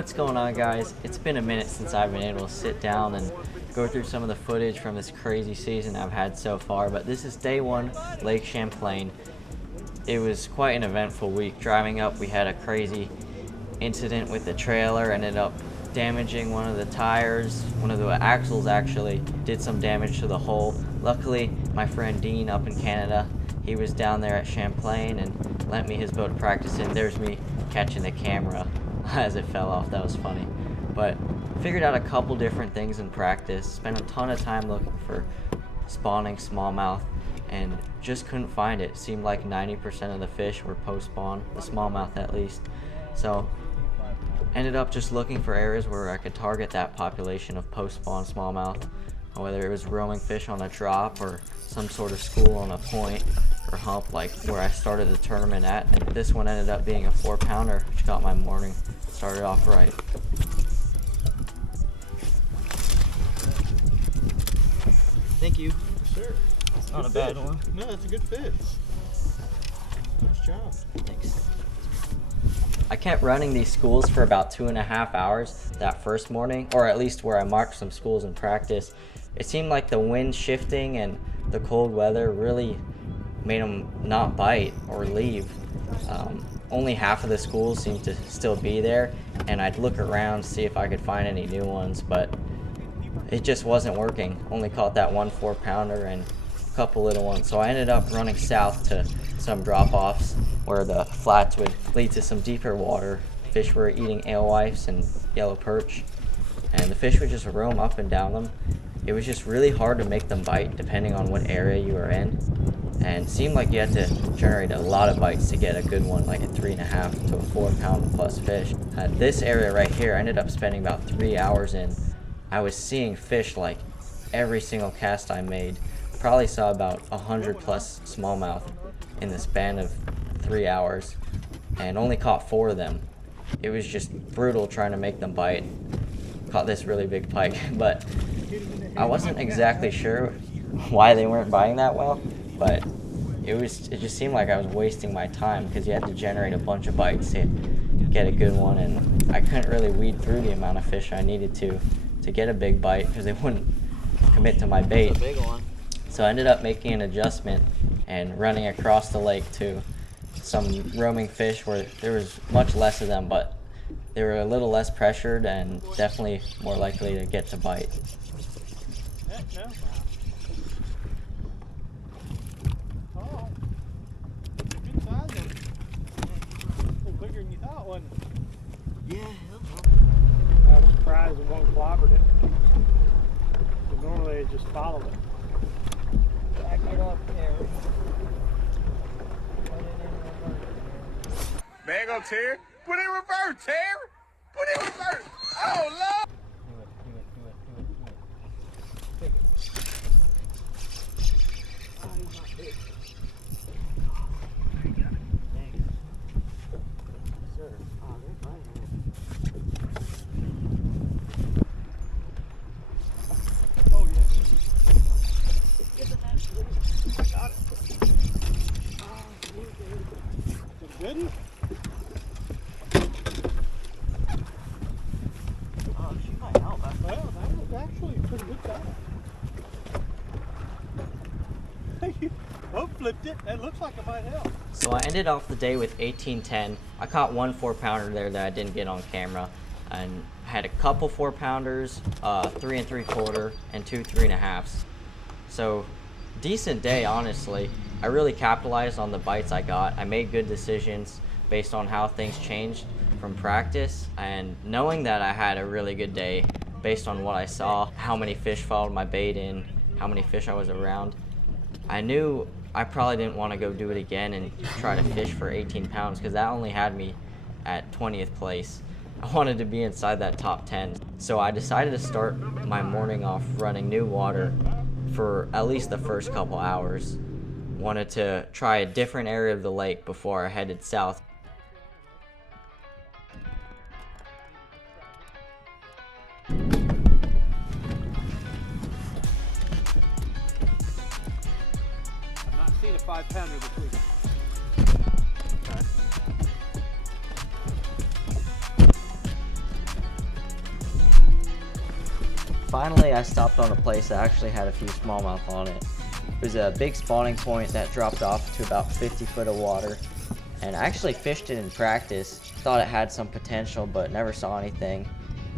What's going on, guys? It's been a minute since I've been able to sit down and go through some of the footage from this crazy season I've had so far, but this is day one, Lake Champlain. It was quite an eventful week. Driving up, we had a crazy incident with the trailer, ended up damaging one of the tires. One of the axles actually did some damage to the hull. Luckily, my friend Dean up in Canada, he was down there at Champlain and lent me his boat to practice in. There's me catching the camera as it fell off. That was funny. But figured out a couple different things in practice, spent a ton of time looking for spawning smallmouth and just couldn't find it. Seemed like 90% of the fish were post-spawn, the smallmouth at least. So ended up just looking for areas where I could target that population of post-spawn smallmouth, whether it was roaming fish on a drop or some sort of school on a point or hump like where I started the tournament at. And this one ended up being a 4-pounder, which got my morning started off right. Thank you. Sure. It's not a bad one. No, it's a good fish. Nice job. Thanks. I kept running these schools for about 2.5 hours that first morning, or at least where I marked some schools in practice. It seemed like the wind shifting and the cold weather really made them not bite or leave. Only half of the schools seemed to still be there, and I'd look around to see if I could find any new ones, but it just wasn't working. Only caught that one 4-pounder and a couple little ones. So I ended up running south to some drop-offs where the flats would lead to some deeper water. Fish were eating alewives and yellow perch, and the fish would just roam up and down them. It was just really hard to make them bite depending on what area you were in, and it seemed like you had to generate a lot of bites to get a good one, like a 3.5 to a 4-pound plus fish. This area right here, I ended up spending about 3 hours in. I was seeing fish like every single cast I made. Probably saw about 100 plus smallmouth in the span of 3 hours and only caught 4 of them. It was just brutal trying to make them bite. Caught this really big pike, but I wasn't exactly sure why they weren't biting that well, but it just seemed like I was wasting my time because you had to generate a bunch of bites to get a good one, and I couldn't really weed through the amount of fish I needed to get a big bite because they wouldn't commit to my bait. That's a big one. So I ended up making an adjustment and running across the lake to some roaming fish where there was much less of them, but they were a little less pressured and definitely more likely to get to bite. Heck no. Oh. Good size one. A little bigger than you thought, wasn't it? Yeah, I was surprised that one clobbered it. But normally they just follow it. back it up there. Man, go Terry. Put it in reverse, Terry. Put it in reverse. Oh, Lord. Good? Oh, she might help. Well, that was actually a pretty good size. Oh, flipped it. That looks like it might help. So I ended off the day with 1810. I caught one 4-pounder there that I didn't get on camera, and had a couple 4-pounders, 3 3/4, and 2 3.5s. So decent day, honestly. I really capitalized on the bites I got. I made good decisions based on how things changed from practice, and knowing that I had a really good day based on what I saw, how many fish followed my bait in, how many fish I was around. I knew I probably didn't want to go do it again and try to fish for 18 pounds because that only had me at 20th place. I wanted to be inside that top 10. So I decided to start my morning off running new water for at least the first couple hours. Wanted to try a different area of the lake before I headed south. I've not seen a 5-pounder this week. Finally, I stopped on a place that actually had a few smallmouth on it. It was a big spawning point that dropped off to about 50 foot of water. And I actually fished it in practice. Thought it had some potential, but never saw anything.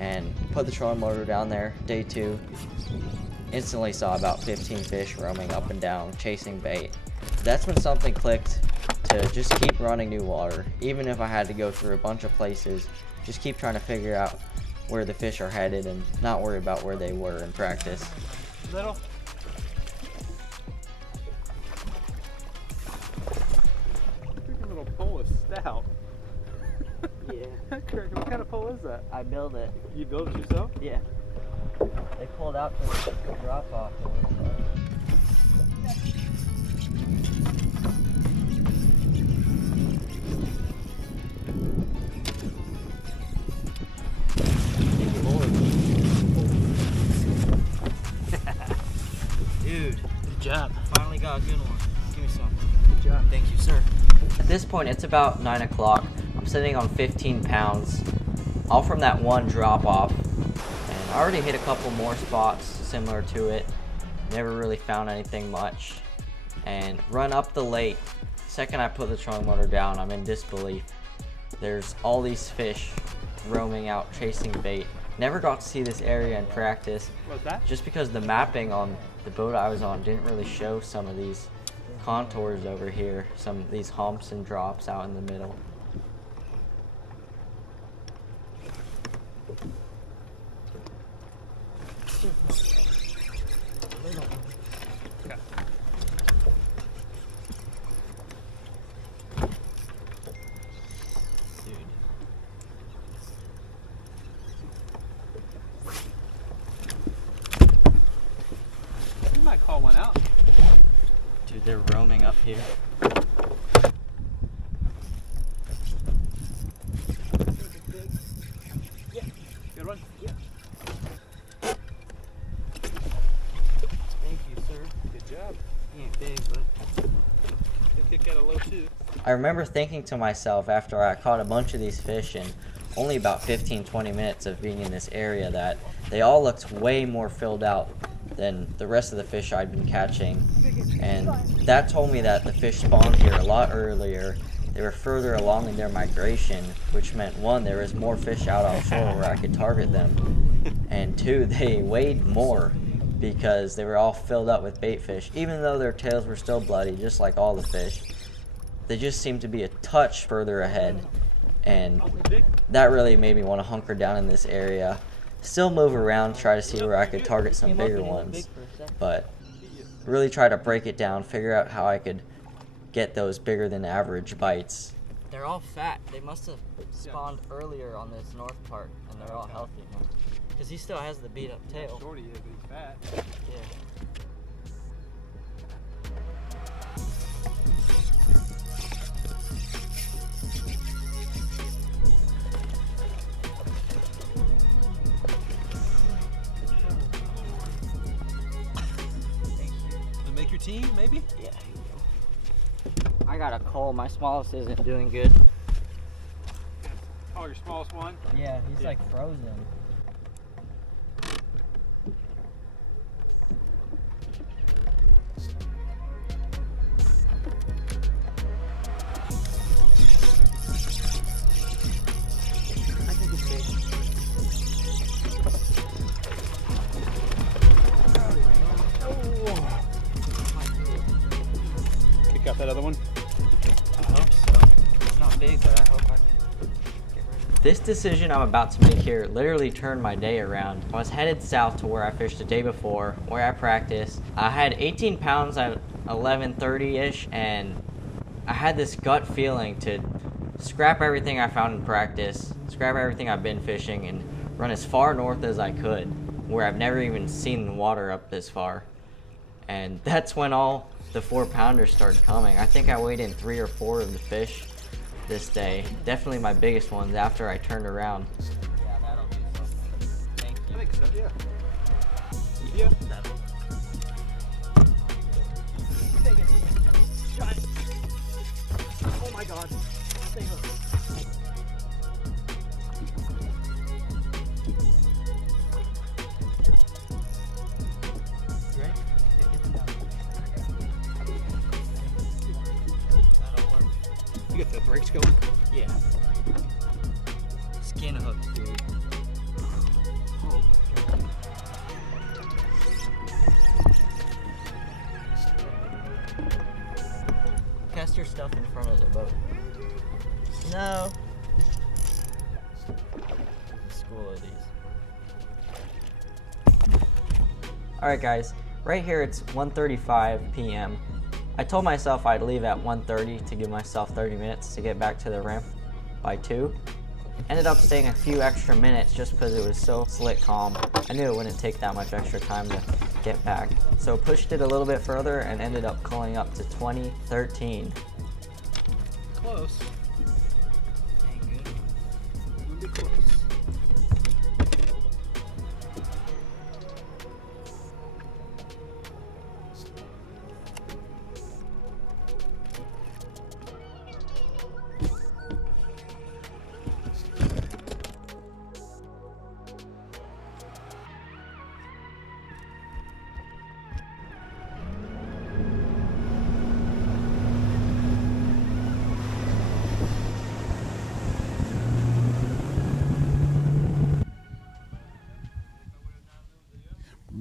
And put the trolling motor down there, day 2. Instantly saw about 15 fish roaming up and down, chasing bait. That's when something clicked to just keep running new water. Even if I had to go through a bunch of places, just keep trying to figure out where the fish are headed and not worry about where they were in practice. Little. Freaking little pole is stout. Yeah. What kind of pole is that? I built it. You built it yourself? Yeah. They pulled out the drop off. Dude, Good job. finally got a good one. Give me some. Good job. Thank you, sir. At this point, it's about 9 o'clock. I'm sitting on 15 pounds, all from that one drop off. And I already hit a couple more spots similar to it. Never really found anything much. And run up the lake. Second I put the trolling motor down, I'm in disbelief. There's all these fish roaming out, chasing bait. Never got to see this area in practice. What's that? Just because the mapping on the boat I was on didn't really show some of these contours over here, some of these humps and drops out in the middle. You might call one out. Dude, they're roaming up here. Yeah. Good one? Yeah. Thank you, sir. Good job. He ain't big, but Good kick out of low too. I remember thinking to myself after I caught a bunch of these fish in only about 15-20 minutes of being in this area that they all looked way more filled out than the rest of the fish I'd been catching. And that told me that the fish spawned here a lot earlier. They were further along in their migration, which meant 1, there was more fish out offshore where I could target them. And 2, they weighed more because they were all filled up with bait fish. Even though their tails were still bloody, just like all the fish, they just seemed to be a touch further ahead. And that really made me want to hunker down in this area. Still move around, try to see where I could target some bigger ones, but really try to break it down, figure out how I could get those bigger than average bites. they're all fat. They must have spawned earlier on this north part, and they're all healthy now. Because he still has the beat up tail. Shorty is, but he's fat. Yeah. To make your team, maybe? Yeah. I got a coal. My smallest isn't doing good. Oh, your smallest one? Yeah, he's Yeah. like frozen. I think it's big. Kick out that other one. I hope so. It's not big, but I hope I can get rid of it. This decision I'm about to make here literally turned my day around. I was headed south to where I fished the day before, where I practiced. I had 18 pounds at 11:30-ish, and I had this gut feeling to scrap everything I found in practice, scrap everything I've been fishing, and run as far north as I could, where I've never even seen the water up this far. And that's when all the 4-pounders started coming. I think I weighed in 3 or 4 of the fish this day. Definitely my biggest ones after I turned around. Yeah, that'll do something. Thank I you. think so, yeah. Yeah. Oh my god. Stay hooked. You got the brakes going? Yeah. Skin hooks, dude. Oh, Cast your stuff in front of the boat. No. There's a school of these. Alright guys, right here it's 1:35 p.m. I told myself I'd leave at 1:30 to give myself 30 minutes to get back to the ramp by 2. Ended up staying a few extra minutes just because it was so slick calm. I knew it wouldn't take that much extra time to get back. So pushed it a little bit further and ended up culling up to 2013. close. Ain't good. It'll be close.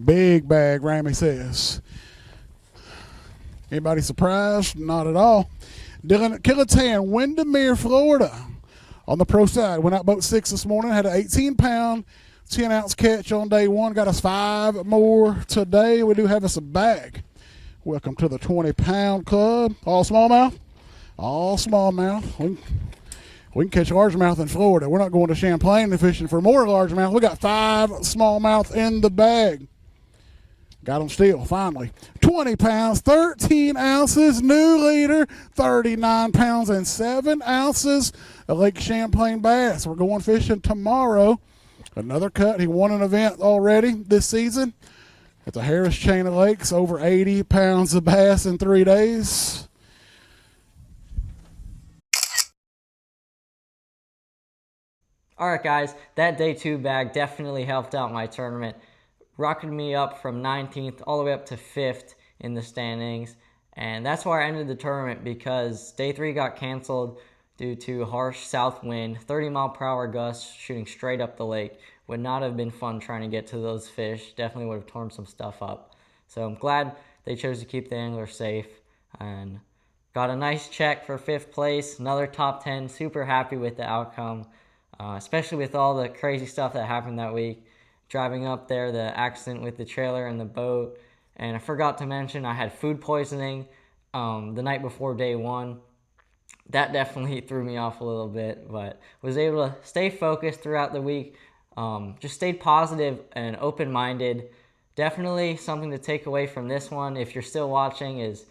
Big bag, Ramey says. Anybody surprised? Not at all. Dylan at Killatan, Windermere, Florida. On the pro side, went out boat 6 this morning, had an 18-pound, 10-ounce catch on day 1. Got us 5 more today. We do have us a bag. Welcome to the 20-pound club. All smallmouth? All smallmouth. We can catch largemouth in Florida. We're not going to Champlain and fishing for more largemouth. We got 5 smallmouth in the bag. Got them still, finally. 20 pounds, 13 ounces, new leader, 39 pounds and 7 ounces of Lake Champlain bass. We're going fishing tomorrow. Another cut. He won an event already this season at the Harris Chain of Lakes. Over 80 pounds of bass in 3 days. Alright guys, that day 2 bag definitely helped out my tournament. Rocketed me up from 19th all the way up to 5th in the standings. And that's where I ended the tournament because day 3 got canceled due to harsh south wind, 30-mile-per-hour gusts shooting straight up the lake. Would not have been fun trying to get to those fish. Definitely would have torn some stuff up. So I'm glad they chose to keep the angler safe. And got a nice check for 5th place, another top 10. Super happy with the outcome, especially with all the crazy stuff that happened that week. Driving up there, the accident with the trailer and the boat. And I forgot to mention I had food poisoning the night before day 1. That definitely threw me off a little bit, but was able to stay focused throughout the week. Just stayed positive and open-minded. Definitely something to take away from this one, if you're still watching, is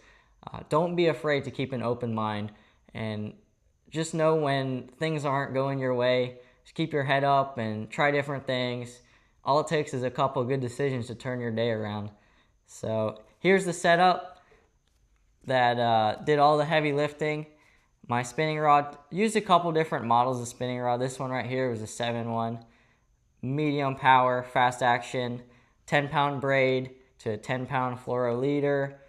don't be afraid to keep an open mind. And just know when things aren't going your way, just keep your head up and try different things. All it takes is a couple good decisions to turn your day around. So here's the setup that did all the heavy lifting. My spinning rod, used a couple different models of spinning rod. This one right here was a 7-1. Medium power, fast action, 10-pound braid to a 10-pound fluoro leader.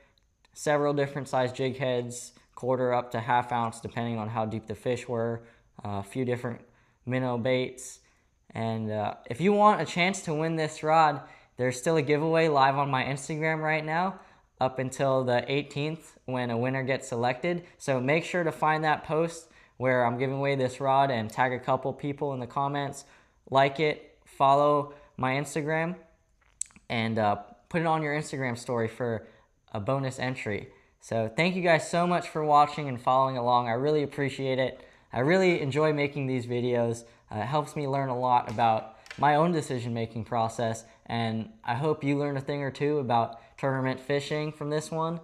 Several different size jig heads, quarter up to half ounce depending on how deep the fish were. A few different minnow baits. And if you want a chance to win this rod, there's still a giveaway live on my Instagram right now up until the 18th when a winner gets selected. So make sure to find that post where I'm giving away this rod and tag a couple people in the comments. Like it, follow my Instagram, and put it on your Instagram story for a bonus entry. So thank you guys so much for watching and following along. I really appreciate it. I really enjoy making these videos. It helps me learn a lot about my own decision-making process, and I hope you learned a thing or two about tournament fishing from this one,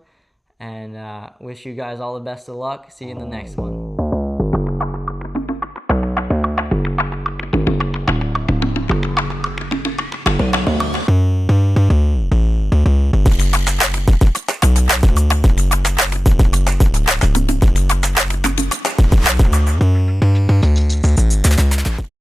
and wish you guys all the best of luck. See you in the next one.